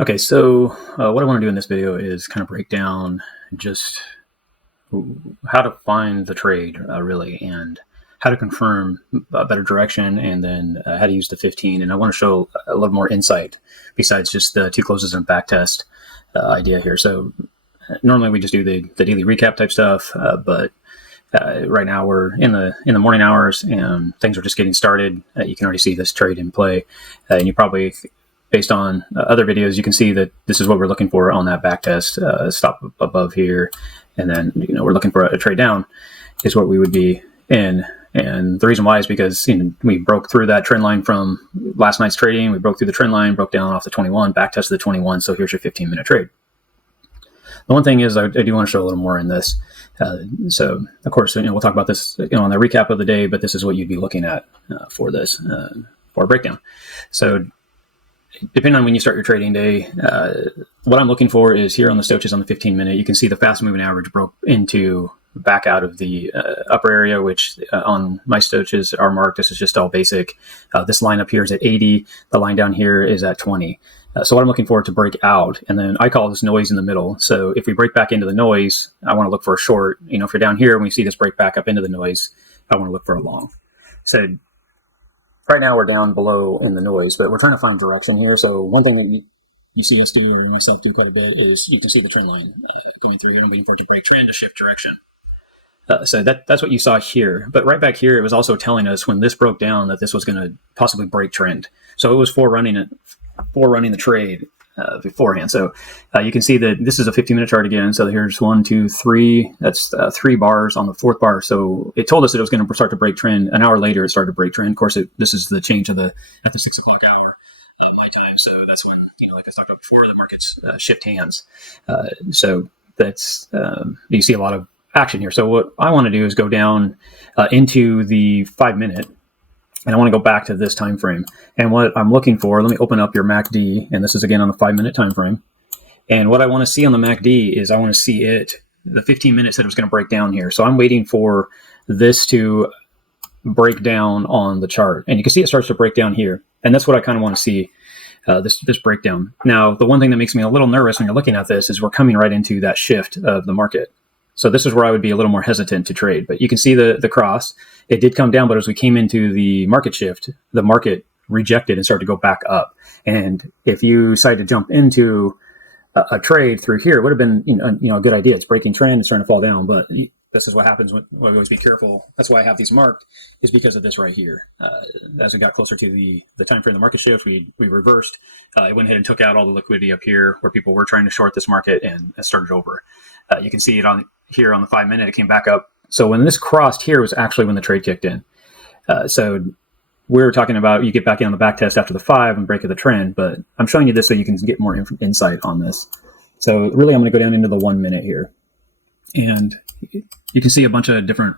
Okay, so what I want to do in this video is kind of break down just how to find the trade really, and how to confirm a better direction, and then how to use the 15. And I want to show a little more insight besides just the two closes and back test idea here. So normally we just do the daily recap type stuff, but right now we're in the morning hours and things are just getting started. You can already see this trade in play, and you probably, based on other videos, you can see that this is what we're looking for on that back test. Stop above here, and then we're looking for a trade down is what we would be in. And the reason why is because we broke through that trend line from last night's trading. We broke through the trend line, broke down off the 21, back tested the 21. So here's your 15-minute trade. The one thing is I do want to show a little more in this. So of course, we'll talk about this on the recap of the day, but this is what you'd be looking at for this for a breakdown. So depending on when you start your trading day, what I'm looking for is here on the stochastics on the 15-minute. You can see the fast moving average broke into back out of the upper area, which on my stochastics are marked. This is just all basic. This line up here is at 80. The line down here is at 20. So what I'm looking for to break out, and then I call this noise in the middle. So if we break back into the noise, I want to look for a short. If you're down here and we see this break back up into the noise, I want to look for a long. So right now we're down below in the noise, but we're trying to find direction here. So one thing that you see us do, or myself do quite a bit, is you can see the trend line going through. I'm waiting for it to break trend to shift direction. So that's what you saw here. But right back here, it was also telling us when this broke down that this was going to possibly break trend. So it was forerunning the trade beforehand. So you can see that this is a 15-minute chart again. So here's 1, 2, 3. That's 3 bars on the 4th bar. So it told us that it was going to start to break trend. An hour later, it started to break trend. Of course, this is the change of at the 6 o'clock hour my time. So that's when, like I talked about before, the markets shift hands. So that's you see a lot of action here. So what I want to do is go down into the 5-minute. And I want to go back to this time frame. And what I'm looking for, let me open up your MACD, and this is again on the 5-minute time frame. And what I want to see on the MACD is I want to see the 15 minutes that it was going to break down here. So I'm waiting for this to break down on the chart. And you can see it starts to break down here. And that's what I kind of want to see, this breakdown. Now, the one thing that makes me a little nervous when you're looking at this is we're coming right into that shift of the market. So this is where I would be a little more hesitant to trade. But you can see the cross. It did come down, but as we came into the market shift, the market rejected and started to go back up. And if you decide to jump into a trade through here, it would have been a good idea. It's breaking trend, it's starting to fall down. But this is what happens when we always be careful. That's why I have these marked, is because of this right here. As we got closer to the time frame of the market shift, we reversed. It went ahead and took out all the liquidity up here where people were trying to short this market, and it started over. You can see it here on the 5-minute, it came back up. So when this crossed here was actually when the trade kicked in. So we're talking about you get back in on the back test after the 5 and break of the trend, but I'm showing you this so you can get more insight on this. So really I'm going to go down into the 1-minute here. And you can see a bunch of different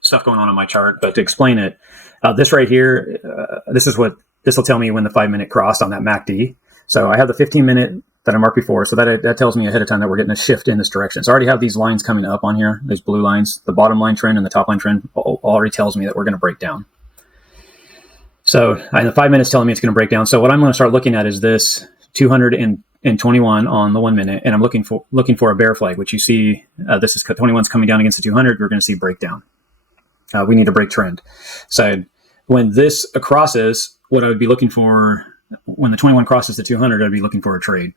stuff going on my chart, but to explain it, this right here, this will tell me when the 5-minute crossed on that MACD. So I have the 15-minute that I marked before. So that tells me ahead of time that we're getting a shift in this direction. So I already have these lines coming up on here. There's blue lines. The bottom line trend and the top line trend already tells me that we're going to break down. So the 5 minutes telling me it's going to break down. So what I'm going to start looking at is this 221 on the 1-minute, and I'm looking for a bear flag, which you see this is 21's coming down against the 200. We're going to see breakdown. We need to break trend. So when this crosses, what I would be looking for, when the 21 crosses the 200, I'd be looking for a trade.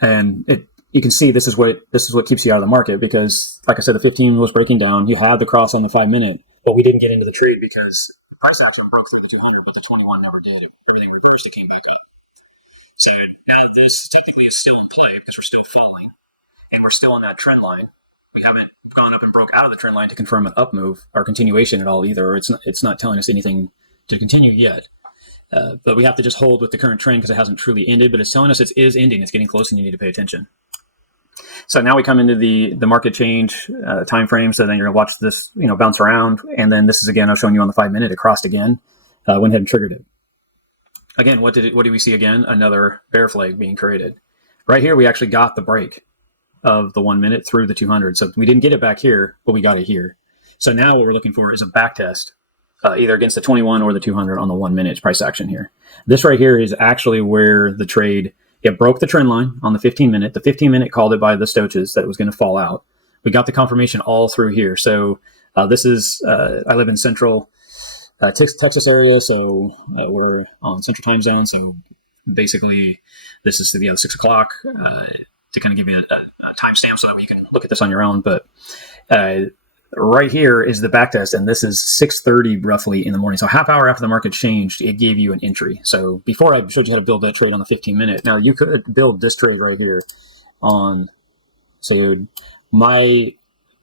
And you can see this is what keeps you out of the market, because, like I said, the 15 was breaking down. You had the cross on the 5-minute, but we didn't get into the trade because the price action broke through the 200, but the 21 never did. Everything reversed, it came back up. So now this technically is still in play because we're still falling, and we're still on that trend line. We haven't gone up and broke out of the trend line to confirm an up move or continuation at all either. Or it's not telling us anything to continue yet. But we have to just hold with the current trend because it hasn't truly ended, but it's telling us it is ending. It's getting close and you need to pay attention. So now we come into the market change time frame. So then you're going to watch this bounce around. And then this is, again, I was showing you on the 5-minute, it crossed again, went ahead and triggered it. Again, what do we see again? Another bear flag being created. Right here, we actually got the break of the 1-minute through the 200. So we didn't get it back here, but we got it here. So now what we're looking for is a back test either against the 21 or the 200 on the 1 minute price action here. This right here is actually where the trade, it broke the trend line on the 15 minute. The 15 minute called it by the stochas that it was going to fall out. We got the confirmation all through here. So this is, I live in central Texas area, so we're on central time zone. So basically, this is the 6 o'clock to kind of give you a timestamp so that you can look at this on your own. But right here is the back test, and this is 6:30 roughly in the morning. So half hour after the market changed, it gave you an entry. So before I showed you how to build that trade on the 15 minute. Now you could build this trade right here on, say, my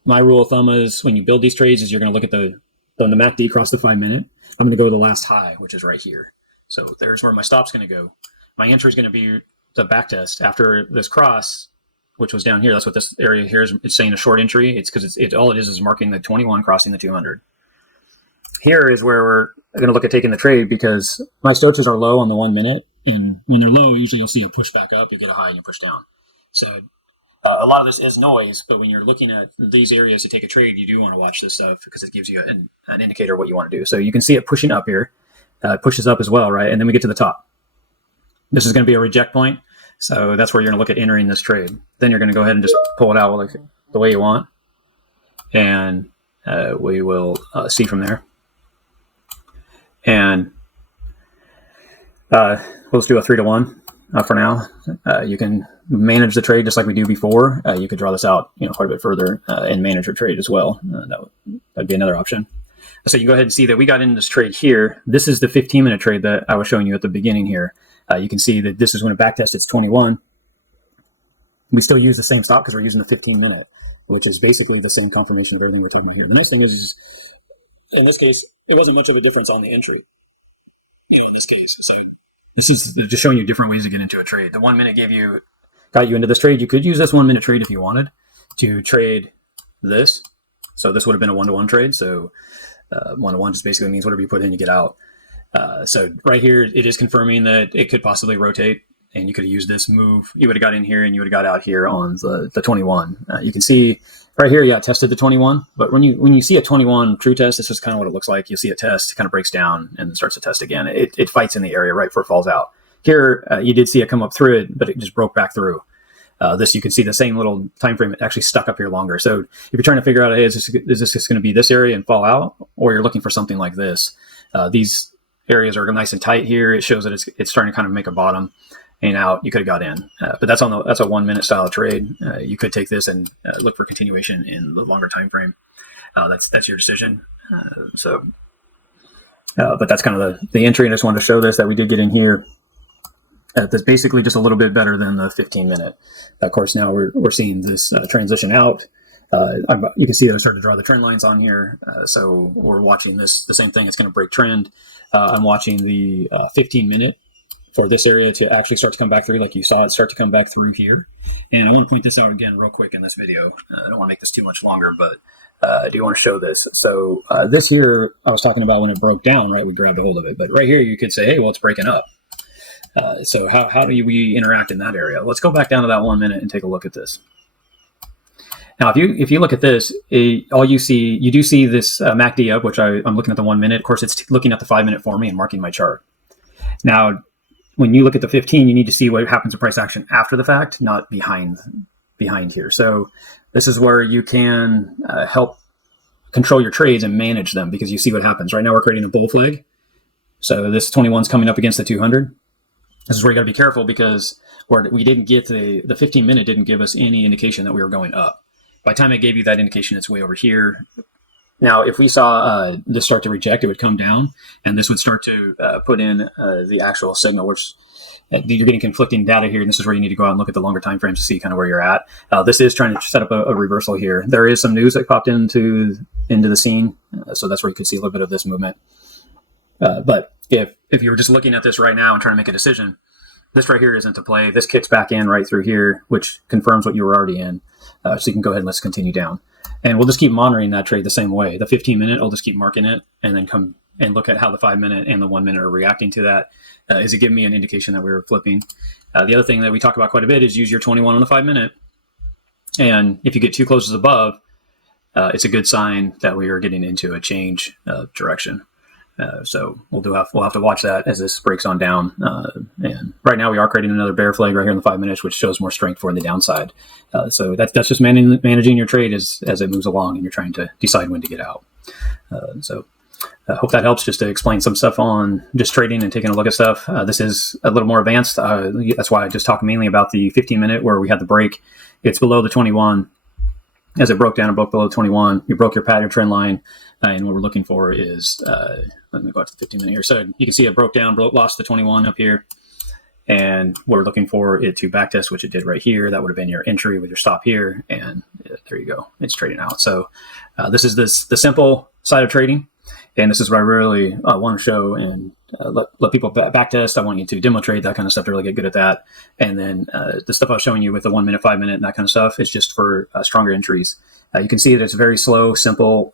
rule of thumb is when you build these trades is you're going to look at the MACD across the 5 minute. I'm going to go to the last high, which is right here. So there's where my stop's going to go. My entry is going to be the back test after this cross, which was down here. That's what this area here is. It's saying a short entry. It's because all it is marking the 21 crossing the 200. Here is where we're going to look at taking the trade because my stochas are low on the 1 minute. And when they're low, usually you'll see a push back up, you get a high and you push down. So a lot of this is noise, but when you're looking at these areas to take a trade, you do want to watch this stuff because it gives you an indicator of what you want to do. So you can see it pushing up here. It pushes up as well, right? And then we get to the top. This is going to be a reject point. So that's where you're going to look at entering this trade. Then you're going to go ahead and just pull it out like the way you want. And we will see from there. And we'll just do a 3-to-1 for now. You can manage the trade just like we do before. You could draw this out quite a bit further and manage your trade as well. That'd be another option. So you can go ahead and see that we got in this trade here. This is the 15-minute trade that I was showing you at the beginning here. You can see that this is when it backtest, it's 21. We still use the same stop because we're using the 15-minute, which is basically the same confirmation of everything we're talking about here. The nice thing is in this case, it wasn't much of a difference on the entry. In this case, so this is just showing you different ways to get into a trade. The 1 minute got you into this trade. You could use this 1 minute trade if you wanted to trade this. So this would have been a 1-to-1 trade. So 1-to-1 just basically means whatever you put in, you get out. So right here, it is confirming that it could possibly rotate, and you could have used this move. You would have got in here, and you would have got out here on the 21. You can see right here, yeah, it tested the 21. But when you see a 21 true test, this is kind of what it looks like. You see a test, it kind of breaks down, and then starts to test again. It fights in the area right before it falls out. Here, you did see it come up through it, but it just broke back through. This, you can see the same little time frame. It actually stuck up here longer. So if you're trying to figure out, hey, is this just going to be this area and fall out, or you're looking for something like this? These areas are nice and tight here. It shows that it's starting to kind of make a bottom and out. You could have got in, but that's a 1 minute style of trade. You could take this and look for continuation in the longer time frame. That's your decision. But that's kind of the entry. And I just wanted to show this that we did get in here. That's basically just a little bit better than the 15-minute. Of course, now we're seeing this transition out. You can see that I started to draw the trend lines on here. So we're watching the same thing. It's going to break trend. I'm watching the 15-minute for this area to actually start to come back through, like you saw it start to come back through here. And I want to point this out again real quick in this video. I don't want to make this too much longer, but I do want to show this. So this here, I was talking about when it broke down, right? We grabbed a hold of it. But right here, you could say, hey, well, it's breaking up. So how do we interact in that area? Let's go back down to that 1 minute and take a look at this. Now, if you look at this, you do see this MACD up, which I'm looking at the 1 minute. Of course, it's looking at the 5 minute for me and marking my chart. Now, when you look at the 15, you need to see what happens to price action after the fact, not behind here. So this is where you can help control your trades and manage them because you see what happens. Right now, we're creating a bull flag. So this 21 is coming up against the 200. This is where you got to be careful because we didn't get the 15-minute didn't give us any indication that we were going up. By the time it gave you that indication, it's way over here. Now, if we saw this start to reject, it would come down, and this would start to put in the actual signal, which you're getting conflicting data here, and this is where you need to go out and look at the longer time frames to see kind of where you're at. This is trying to set up a reversal here. There is some news that popped into the scene, so that's where you could see a little bit of this movement. But if you were just looking at this right now and trying to make a decision, this right here isn't to play. This kicks back in right through here, which confirms what you were already in. So you can go ahead and let's continue down. And we'll just keep monitoring that trade the same way. The 15-minute, I'll just keep marking it and then come and look at how the 5 minute and the 1 minute are reacting to that. Is it giving me an indication that we were flipping? The other thing that we talk about quite a bit is use your 21 on the 5 minute. And if you get two closes above, it's a good sign that we are getting into a change direction. So we'll have to watch that as this breaks on down. And right now we are creating another bear flag right here in the 5 minutes, which shows more strength for the downside. So that's just managing your trade as it moves along and you're trying to decide when to get out. I hope that helps just to explain some stuff on just trading and taking a look at stuff. This is a little more advanced. That's why I just talked mainly about the 15-minute where we had the break. It's below the 21. As it broke down and broke below 21, you broke your pattern trend line. And what we're looking for is, let me go out to the 15-minute here. So you can see it broke down, lost the 21 up here. And we're looking for it to backtest, which it did right here. That would have been your entry with your stop here. And there you go. It's trading out. So this is the simple side of trading. And this is what I really want to show and let people backtest. I want you to demo trade, that kind of stuff, to really get good at that. And then the stuff I was showing you with the 1 minute, 5 minute, and that kind of stuff is just for stronger entries. You can see that it's very slow, simple,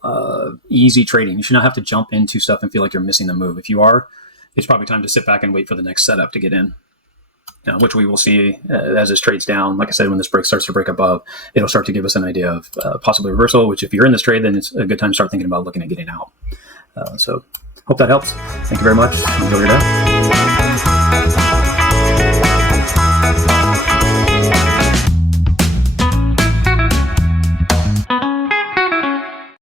easy trading. You should not have to jump into stuff and feel like you're missing the move. If you are, it's probably time to sit back and wait for the next setup to get in. Which we will see as this trades down. Like I said, when this starts to break above, it'll start to give us an idea of possibly reversal, which if you're in this trade, then it's a good time to start thinking about looking at getting out. So hope that helps. Thank you very much. Enjoy your day.